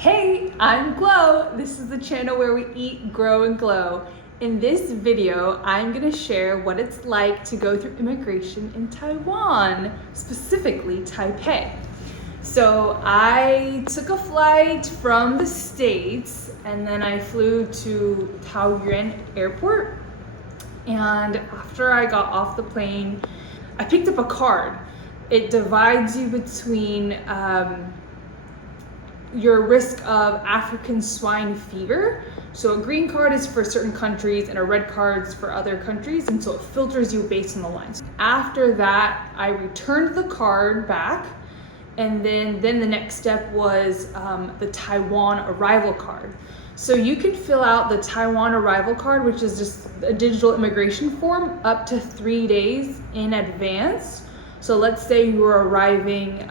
Hey, I'm Glow. This is the channel where we eat, grow, and glow. In this video, I'm gonna share what it's like to go through immigration in Taiwan, specifically Taipei. So I took a flight from the States and then I flew to Taoyuan Airport. And after I got off the plane, I picked up a card. It divides you between your risk of African swine fever. So a green card is for certain countries and a red card is for other countries, and so it filters you based on the lines. After that, I returned the card back, and then the next step was the Taiwan arrival card. So you can fill out the Taiwan arrival card, which is just a digital immigration form, up to 3 days in advance. So let's say you were arriving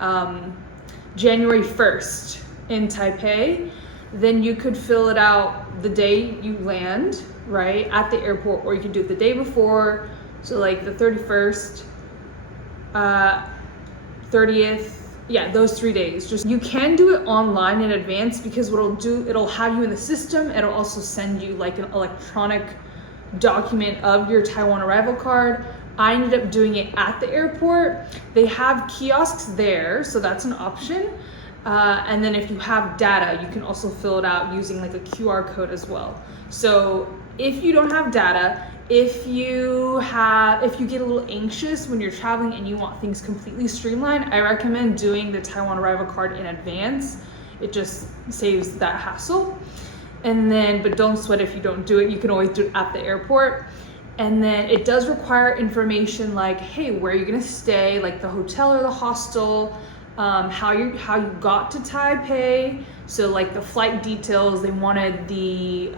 January 1st in Taipei, then you could fill it out the day you land, right, at the airport, or you could do it the day before, so like the 31st, 30th, yeah, those 3 days. Just, you can do it online in advance because what it'll do, it'll have you in the system, it'll also send you like an electronic document of your Taiwan arrival card. I ended up doing it at the airport. They have kiosks there, so that's an option. And then if you have data, you can also fill it out using like a QR code as well. So if you don't have data, if you get a little anxious when you're traveling and you want things completely streamlined, I recommend doing the Taiwan arrival card in advance. It just saves that hassle. And then, but don't sweat if you don't do it. You can always do it at the airport. And then it does require information like, hey, where are you gonna stay? Like the hotel or the hostel. How you got to Taipei, so like the flight details. They wanted the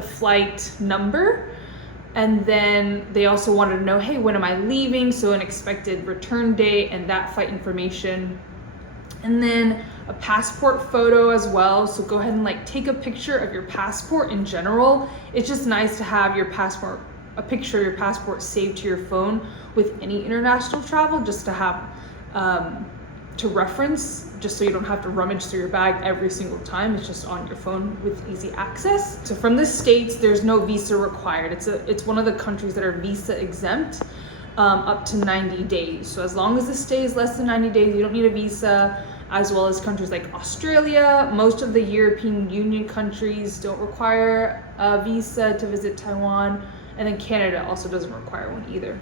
flight number, and then they also wanted to know, hey, when am I leaving? So an expected return date and that flight information, and then a passport photo as well. So go ahead and like take a picture of your passport. In general, it's just nice to have your passport, a picture of your passport saved to your phone with any international travel, just to have to reference, just so you don't have to rummage through your bag every single time. It's just on your phone with easy access. So from the States, there's no visa required. It's one of the countries that are visa exempt up to 90 days. So as long as the stay is less than 90 days, you don't need a visa, as well as countries like Australia. Most of the European Union countries don't require a visa to visit Taiwan, and then Canada also doesn't require one either.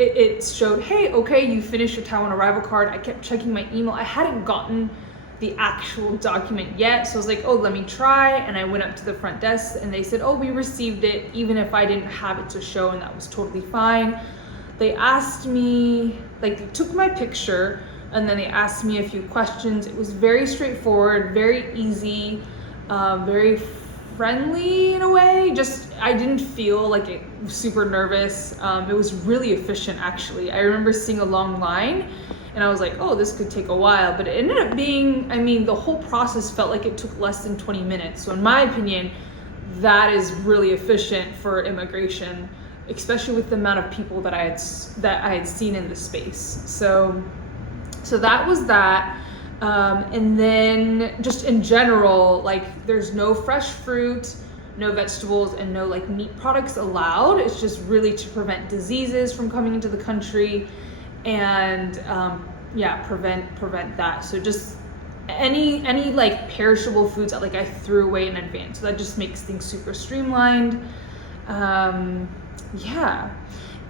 It showed, hey, okay, you finished your Taiwan arrival card. I kept checking my email. I hadn't gotten the actual document yet, so I was like, oh, let me try. And I went up to the front desk and they said, oh, we received it, even if I didn't have it to show, and that was totally fine. They asked me, like, they took my picture and then they asked me a few questions. It was very straightforward, very easy, very friendly in a way. Just, I didn't feel like it was super nervous. It was really efficient, actually. I remember seeing a long line and I was like, oh, this could take a while, but it ended up being, I mean, the whole process felt like it took less than 20 minutes. So in my opinion, that is really efficient for immigration, especially with the amount of people that I had seen in the space. So that was that. And then just in general, like, there's no fresh fruit, no vegetables, and no like meat products allowed. It's just really to prevent diseases from coming into the country, and prevent that. So just any like perishable foods that like I threw away in advance. So that just makes things super streamlined.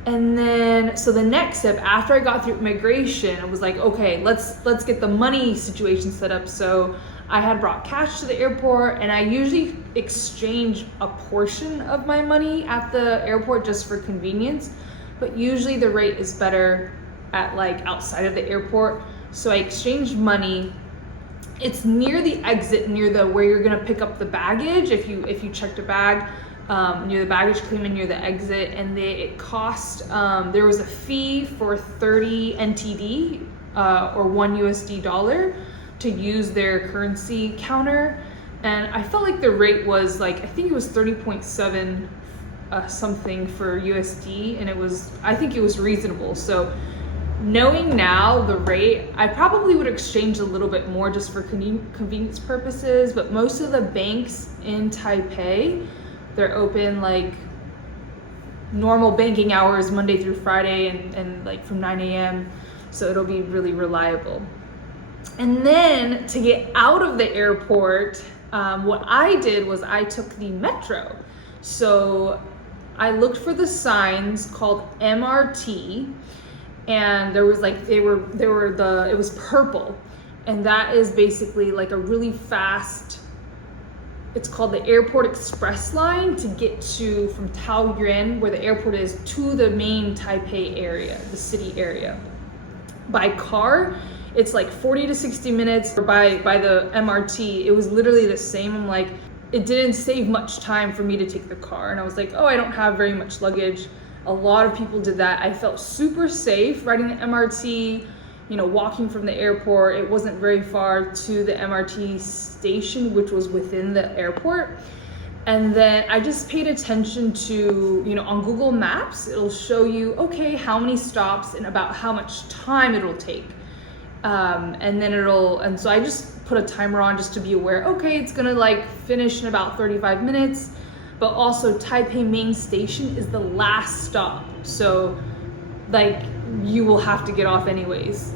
And then, so the next step after I got through immigration, it was like, okay, let's get the money situation set up. So I had brought cash to the airport, and I usually exchange a portion of my money at the airport just for convenience, but usually the rate is better at like outside of the airport. So I exchanged money. It's near the exit, near the where you're gonna pick up the baggage. If you checked a bag, near the baggage claim and near the exit, and it cost, there was a fee for 30 NTD or $1 to use their currency counter, and I felt like the rate was like, I think it was 30.7 something for USD, and I think it was reasonable. So knowing now the rate, I probably would exchange a little bit more just for convenience purposes, but most of the banks in Taipei, they're open like normal banking hours Monday through Friday and like from 9 a.m. So it'll be really reliable. And then to get out of the airport, what I did was I took the metro. So I looked for the signs called MRT, and there was like it was purple, and that is basically like a really fast, it's called the Airport Express line to get to from Taoyuan, where the airport is, to the main Taipei area, the city area. By car, it's like 40 to 60 minutes. Or by the MRT, it was literally the same. I'm like, it didn't save much time for me to take the car. And I was like, oh, I don't have very much luggage. A lot of people did that. I felt super safe riding the MRT, you know, walking from the airport. It wasn't very far to the MRT station, which was within the airport. And then I just paid attention to, you know, on Google Maps, it'll show you, okay, how many stops and about how much time it'll take. And so I just put a timer on just to be aware, okay, it's gonna like finish in about 35 minutes, but also Taipei main station is the last stop. So like you will have to get off anyways.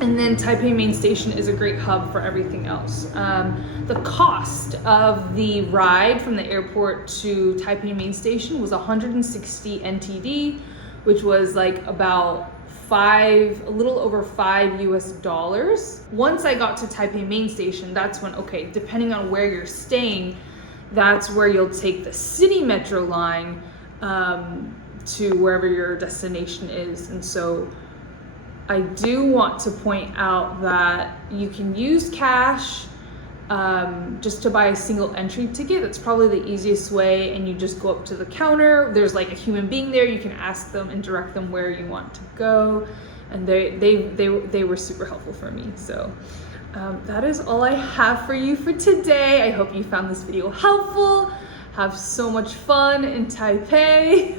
And then Taipei main station is a great hub for everything else. The cost of the ride from the airport to Taipei main station was 160 NTD, which was like about a little over $5 US. Once I got to Taipei main station, that's when, okay, depending on where you're staying, that's where you'll take the city metro line to wherever your destination is. And so I do want to point out that you can use cash just to buy a single entry ticket. That's probably the easiest way, and you just go up to the counter. There's like a human being there. You can ask them and direct them where you want to go, and they were super helpful for me. So that is all I have for you for today. I hope you found this video helpful. Have so much fun in Taipei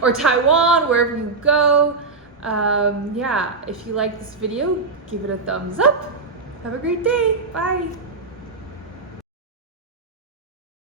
or Taiwan, wherever you go. Yeah, if you like this video, give it a thumbs up. Have a great day. Bye.